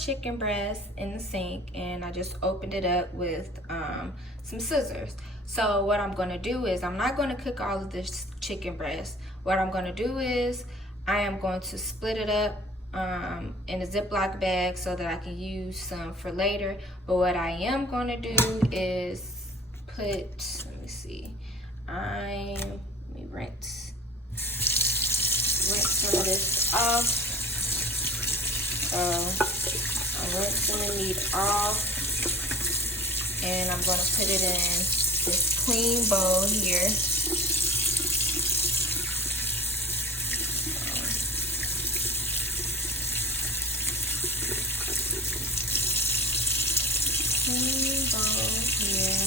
chicken breast in the sink, and I just opened it up with some scissors. So what I'm gonna do is, I'm not gonna cook all of this chicken breast. What I'm gonna do is, I am going to split it up in a Ziploc bag so that I can use some for later. But what I am gonna do is put, let me see, let me rinse some of this off. So I'm rinsing the meat off, and I'm gonna put it in this clean bowl here. Clean bowl here.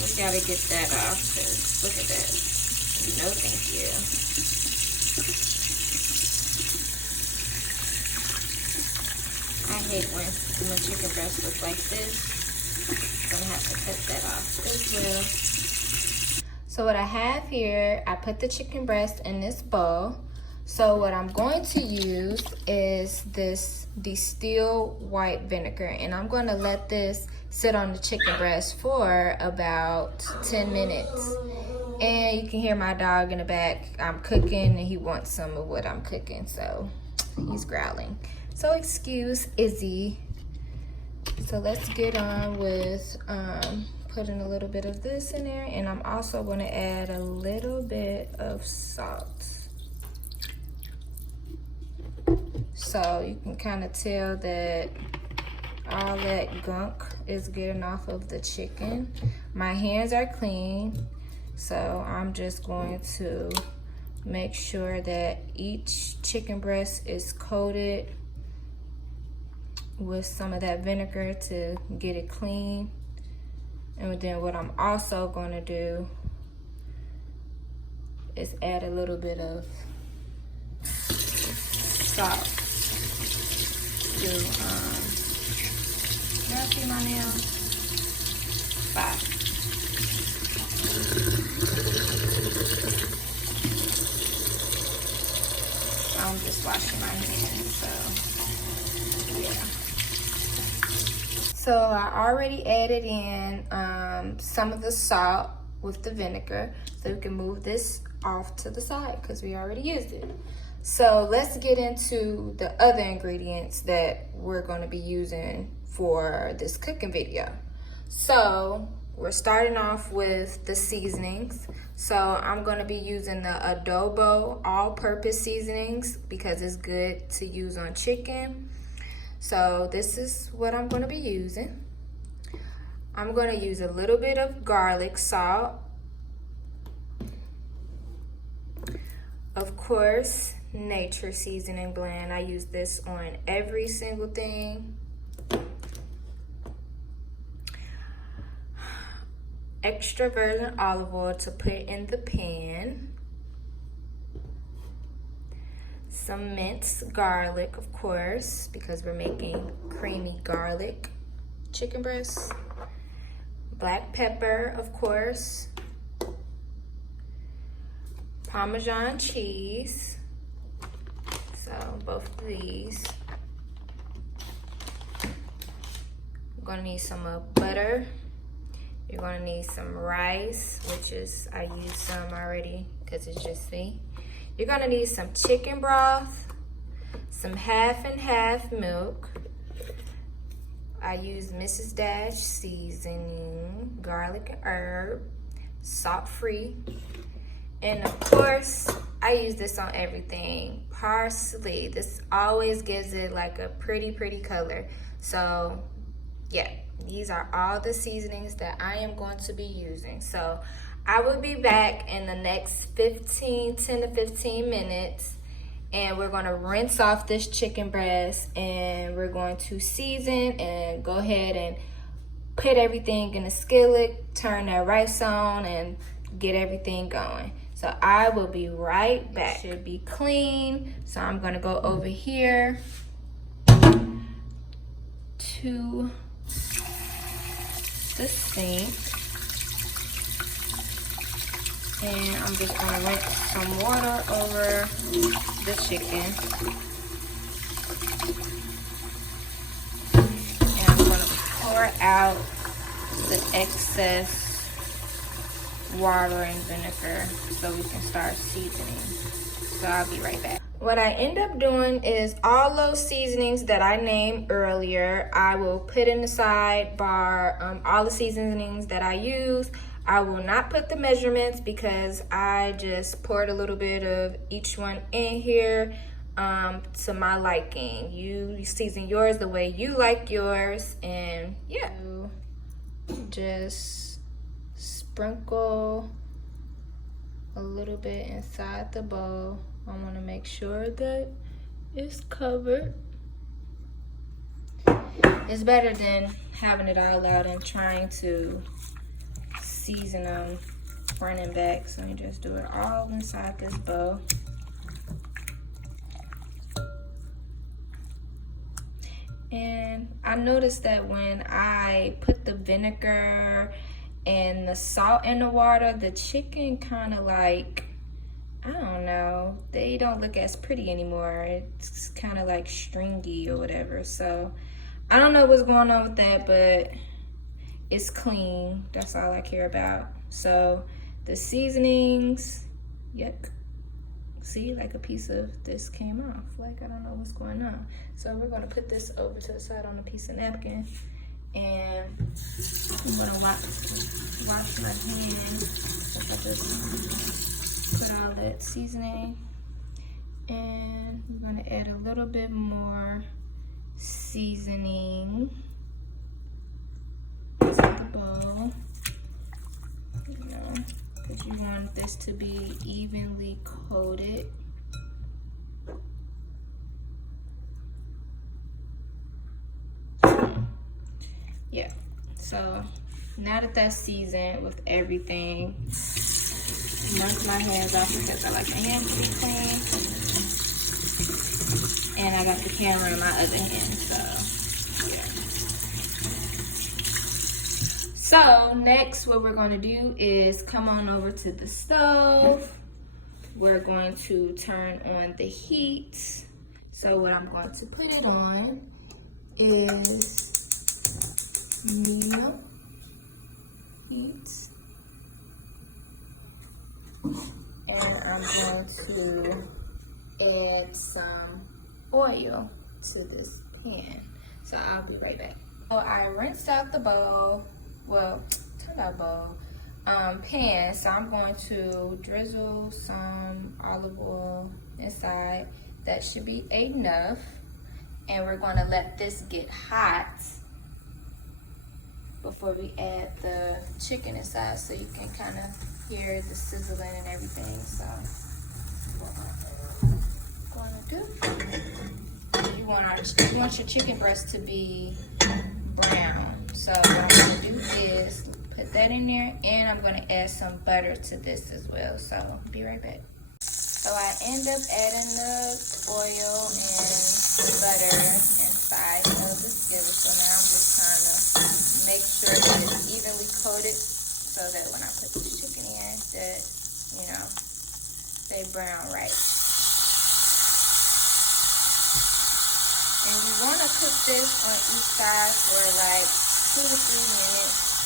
We gotta get that off, because look at that. No thank you. I hate when chicken breast looks like this. I'm gonna have to cut that off as well. So what I have here, I put the chicken breast in this bowl. So what I'm going to use is this distilled white vinegar, and I'm going to let this sit on the chicken breast for about 10 minutes. And you can hear my dog in the back. I'm cooking and he wants some of what I'm cooking, so he's growling. So excuse Izzy. So let's get on with putting a little bit of this in there, and I'm also going to add a little bit of salt. So you can kind of tell that all that gunk is getting off of the chicken. My hands are clean, so I'm just going to make sure that each chicken breast is coated with some of that vinegar to get it clean. And then what I'm also going to do is add a little bit of salt to, can I see my nails? Bye. I'm just washing my hands, so yeah. So I already added in some of the salt with the vinegar, so we can move this off to the side because we already used it. So let's get into the other ingredients that we're going to be using for this cooking video. So we're starting off with the seasonings. So I'm going to be using the Adobo all-purpose seasonings because it's good to use on chicken. So this is what I'm going to be using. I'm going to use a little bit of garlic salt. Of course, nature seasoning blend. I use this on every single thing. Extra virgin olive oil to put in the pan. Some minced garlic, of course, because we're making creamy garlic chicken breasts. Black pepper, of course. Parmesan cheese. So both of these. I'm gonna need some butter. You're gonna need some rice, which is, I used some already because it's just me. You're gonna need some chicken broth, some half and half milk. I use Mrs. Dash seasoning, garlic and herb, salt-free. And of course, I use this on everything. Parsley, this always gives it like a pretty color. So yeah, these are all the seasonings that I am going to be using. So I will be back in the next 10 to 15 minutes, and we're gonna rinse off this chicken breast, and we're going to season and go ahead and put everything in a skillet, turn that rice on, and get everything going. So I will be right back. It should be clean. So I'm gonna go over here to the sink. And I'm just gonna rinse some water over the chicken. And I'm gonna pour out the excess water and vinegar so we can start seasoning. So I'll be right back. What I end up doing is all those seasonings that I named earlier, I will put in the sidebar. All the seasonings that I use, I will not put the measurements because I just poured a little bit of each one in here to my liking. You season yours the way you like yours, and yeah. Just sprinkle a little bit inside the bowl. I want to make sure that it's covered. It's better than having it all out and trying to season them front and back. So you just do it all inside this bowl. And I noticed that when I put the vinegar and the salt in the water, the chicken kind of like, I don't know, they don't look as pretty anymore. It's kind of like stringy or whatever. So I don't know what's going on with that, but it's clean. That's all I care about. So the seasonings, yuck. See, like a piece of this came off. Like, I don't know what's going on. So we're gonna put this over to the side on a piece of napkin. And I'm gonna wash my hands. I just put all that seasoning. And I'm gonna add a little bit more seasoning to the bowl. You know, because you want this to be evenly coated. Yeah, so now that that's seasoned with everything, rinse my hands off because I like my hands to be clean. And I got the camera in my other hand, so yeah. So next, what we're going to do is come on over to the stove. We're going to turn on the heat. So what I'm going to put it on is medium heat. And I'm going to add some oil to this pan. So I'll be right back. So I rinsed out the bowl. Well, turn out bowl. Pan. So I'm going to drizzle some olive oil inside. That should be enough. And we're going to let this get hot before we add the chicken inside, so you can kind of hear the sizzling and everything. So what I'm gonna do, you want your chicken breast to be brown. So what I'm gonna do is put that in there, and I'm gonna add some butter to this as well. So be right back. So I end up adding the oil and butter inside of the skillet. So now I'm just trying to make sure that it's evenly coated so that when I put the chicken in, that, you know, they brown right. And you want to cook this on each side for like 2 to 3 minutes.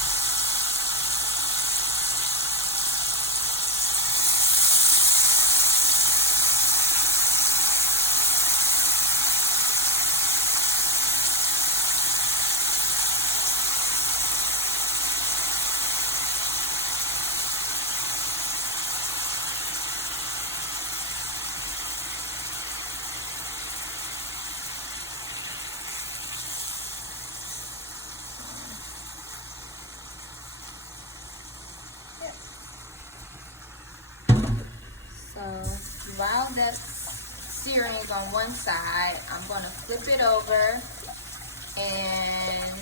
While that's searing on one side, I'm going to flip it over, and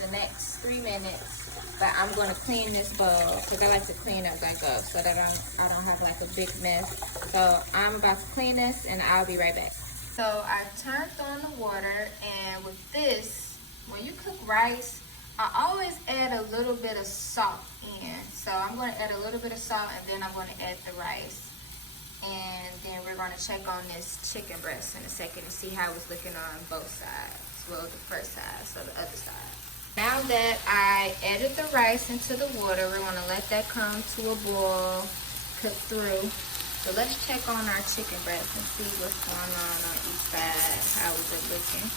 the next 3 minutes, but I'm going to clean this bowl because I like to clean as I go so that I don't have like a big mess. So I'm about to clean this, and I'll be right back. So I turned on the water, and with this, when you cook rice, I always add a little bit of salt in. So I'm going to add a little bit of salt, and then I'm going to add the rice. And then we're going to check on this chicken breast in a second to see how it's looking on both sides. Well, the first side, so the other side. Now that I added the rice into the water, we're going to let that come to a boil, cook through. So let's check on our chicken breast and see what's going on each side. How is it looking?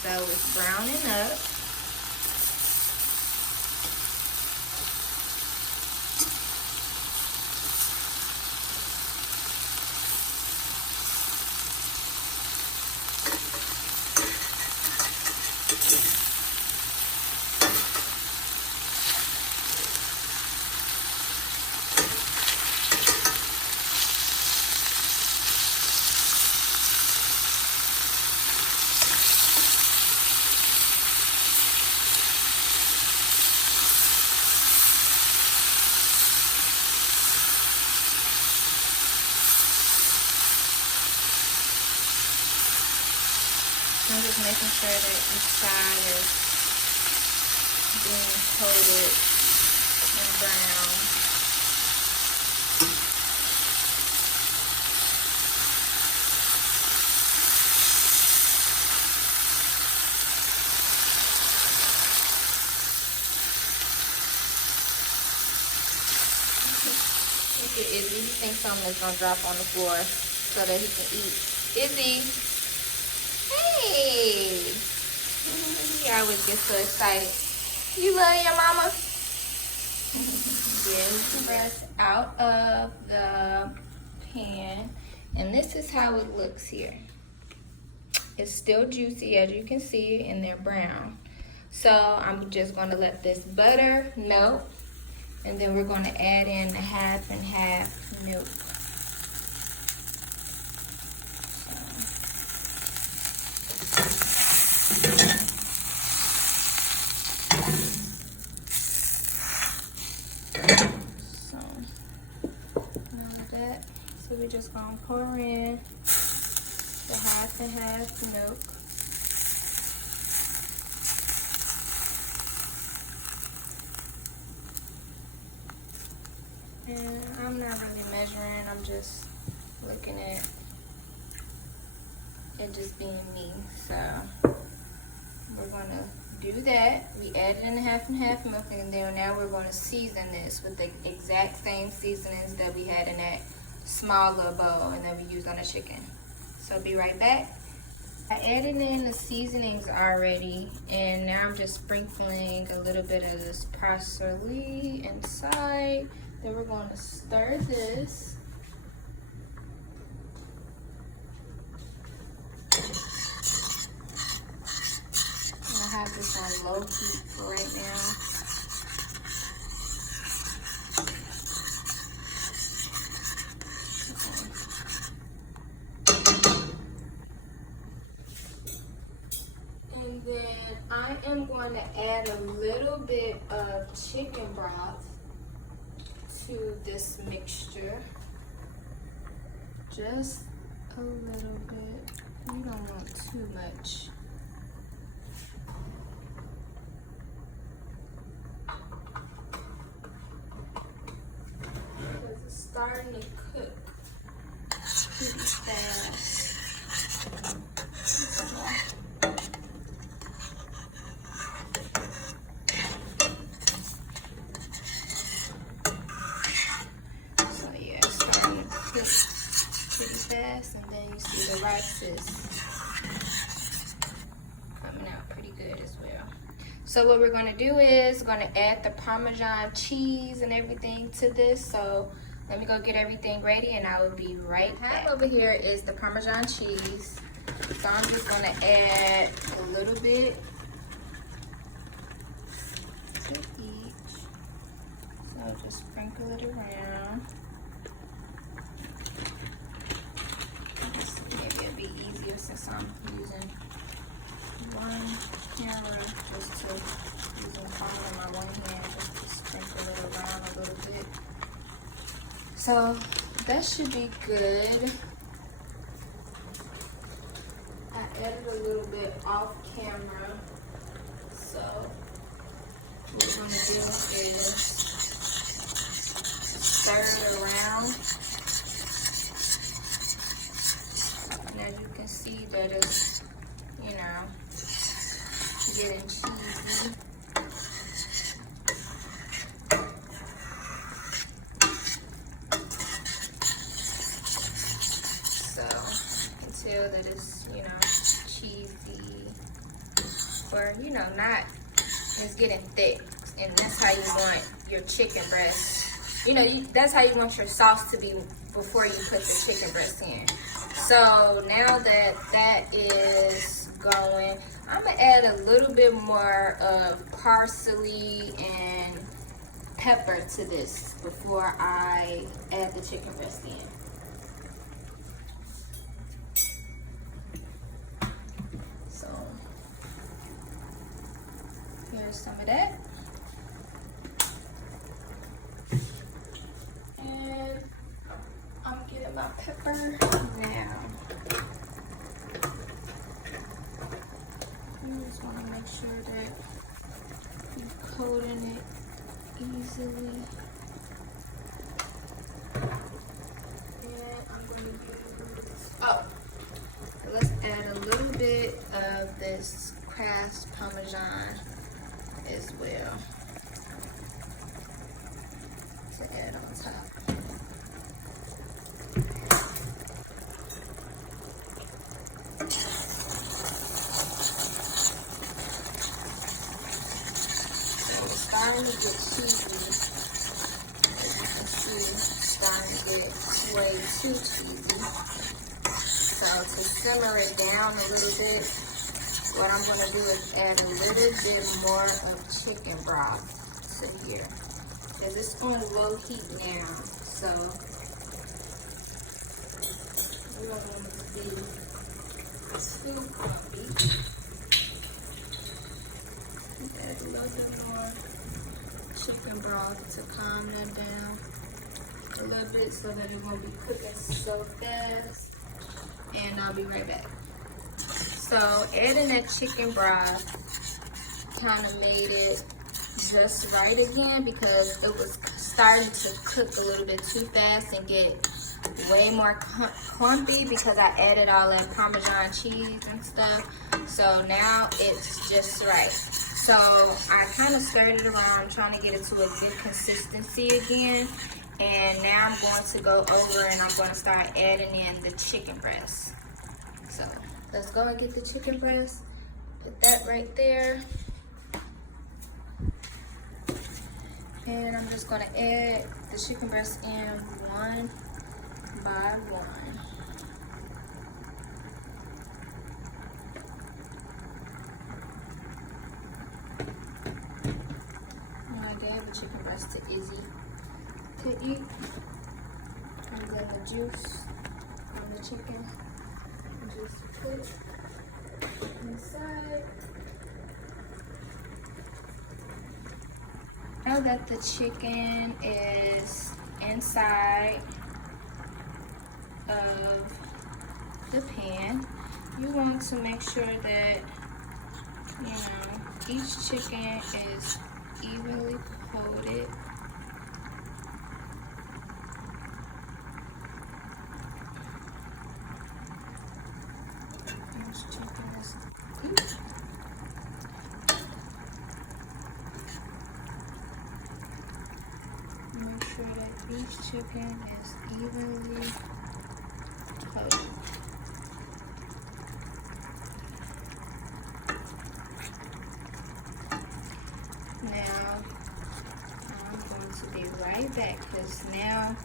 So it's browning up. I'm just making sure that each side is being coated in brown. Look at Izzy. He thinks something is going to drop on the floor so that he can eat. Izzy! Hey! He always gets so excited. You love your mama? There's the rest out of the pan. And this is how it looks here. It's still juicy, as you can see, and they're brown. So I'm just going to let this butter melt. And then we're going to add in the half and half milk. So we're just gonna pour in the half and half milk. And I'm not really measuring, I'm just looking at it just being me. So we're gonna do that. We added in the half and half milk, and then now we're gonna season this with the exact same seasonings that we had in that small little bowl and that we used on the chicken. So be right back. I added in the seasonings already, and now I'm just sprinkling a little bit of this parsley inside. Then we're going to stir this. I have this on low heat for right now. And then I am going to add a little bit of chicken broth to this mixture. Just a little bit. You don't want too much. Because it's starting to cook pretty fast. Pretty fast, and then you see the rice is coming out pretty good as well. So what we're going to do is going to add the Parmesan cheese and everything to this. So let me go get everything ready, and I will be right back. Over here is the Parmesan cheese. So I'm just going to add a little bit to each. So just sprinkle it around. Since I'm using one camera, just to using palm in my one hand, just to sprinkle it around a little bit. So that should be good. I added a little bit off camera, so what we're gonna do is stir it around. And as you can see that it's, you know, getting cheesy. So you can tell that it's, you know, cheesy, or, you know, not, it's getting thick. And that's how you want your chicken breast. You know, that's how you want your sauce to be before you put the chicken breast in. So now that that is going, I'm gonna add a little bit more of parsley and pepper to this before I add the chicken breast in. So here's some of that. And I'm getting my pepper now. You just want to make sure that you're coating it easily. And I'm going to use, let's add a little bit of this Kraft Parmesan as well to add on top. Starting to get cheesy. As you can see, starting to get way too cheesy. So to simmer it down a little bit, what I'm going to do is add a little bit more of chicken broth to here. Because it's on low heat now, so we don't want it to be too clumpy. Add a little bit more chicken broth to calm that down a little bit so that it won't be cooking so fast. And I'll be right back. So adding that chicken broth kind of made it just right again, because it was starting to cook a little bit too fast and get way more clumpy because I added all that Parmesan cheese and stuff. So now it's just right. So I kind of stirred it around, trying to get it to a good consistency again. And now I'm going to go over and I'm going to start adding in the chicken breast. So let's go and get the chicken breast. Put that right there. And I'm just going to add the chicken breast in one by one. The chicken breast is easy to eat. I'm getting the juice on the chicken and just put it inside. Now that the chicken is inside of the pan, you want to make sure that, you know, each chicken is evenly coated. Each chicken is make sure that each chicken is evenly coated. Now, I'm going to be right back, because now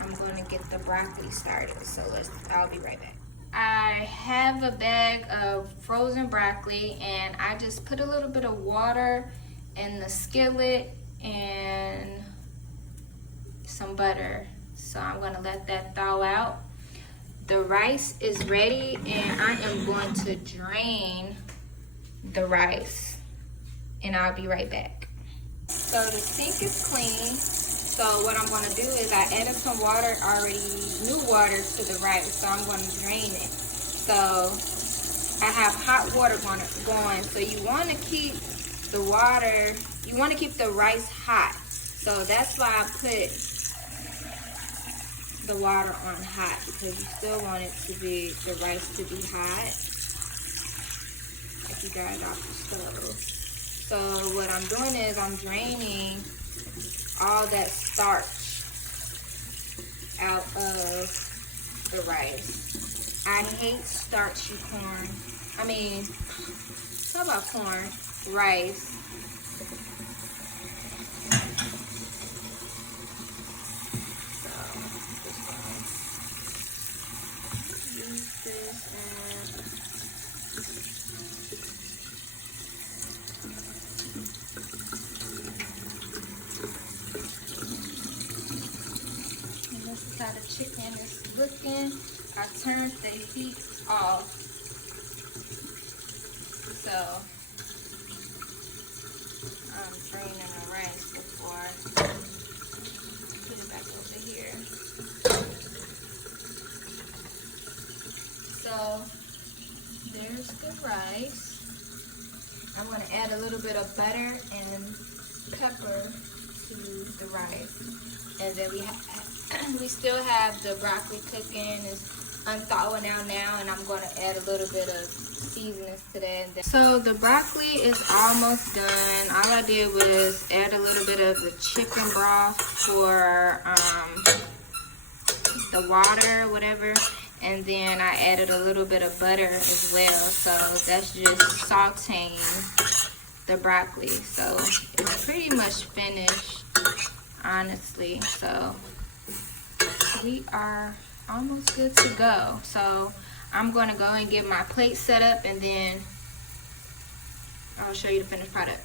I'm going to get the broccoli started. So I'll be right back. I have a bag of frozen broccoli, and I just put a little bit of water in the skillet and some butter. So I'm going to let that thaw out. The rice is ready, and I am going to drain the rice, and I'll be right back. So the sink is clean. So what I'm going to do is I added some water already, new water to the rice. So I'm going to drain it. So I have hot water going. So you want to keep the water, you want to keep the rice hot. So that's why I put the water on hot, because you still want it to be, the rice to be hot. Like you got it off the stove. So what I'm doing is I'm draining all that starch out of the rice. I hate starchy corn. I mean, how about corn? Rice. How the chicken is looking. I turned the heat off. So I'm draining the rice before I put it back over here. So there's the rice. I'm going to add a little bit of butter and pepper to the rice. And then we still have the broccoli cooking. It's unthawing out now, and I'm going to add a little bit of seasonings to that. So the broccoli is almost done. All I did was add a little bit of the chicken broth for the water, whatever, and then I added a little bit of butter as well. So that's just sauteing the broccoli. So it's pretty much finished, honestly. So we are almost good to go. So I'm going to go and get my plate set up, and then I'll show you the finished product.